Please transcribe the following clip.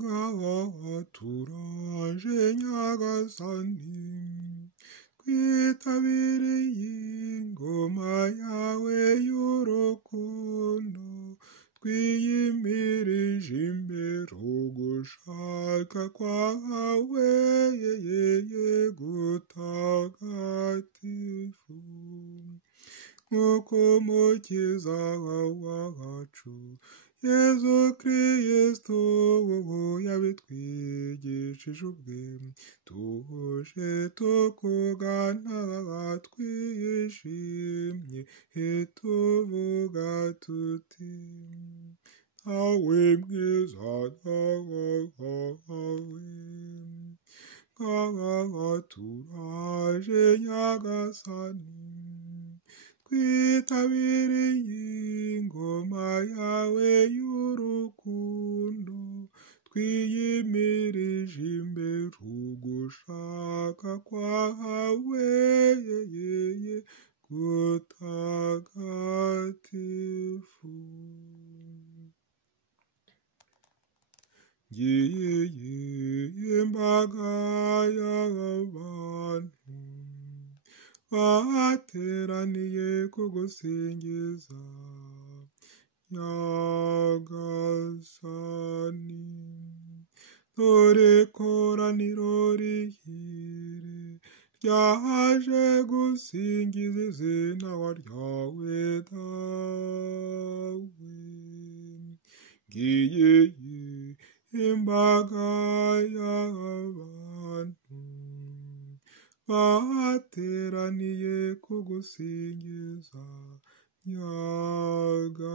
ngaha turaje nyagasani, twitabiriye ingoma yawe y'urukundo, twiyimirije imbere ugushaka kwawe gutagatifu, nk'uko umukiza wacu Yezu Kristo yabitwigishije ubwe, tuje tukugana twishimye tuvuga tuti ntawe mwiza nkawe, ngaha turaje nyagasani, twitabiriye ingoma yawe y'urukundo, twiyimirije imbere ugushaka kwawe gutagatifu. Ngiyi imbaga y'abantu bateraniye kugusingiza nyagasani, dore ikoraniro rihire ryaje gusingiza izina ryawe dawe. Ngiyi imbaga y'abantu bateraniye kugusingiza nyagasani.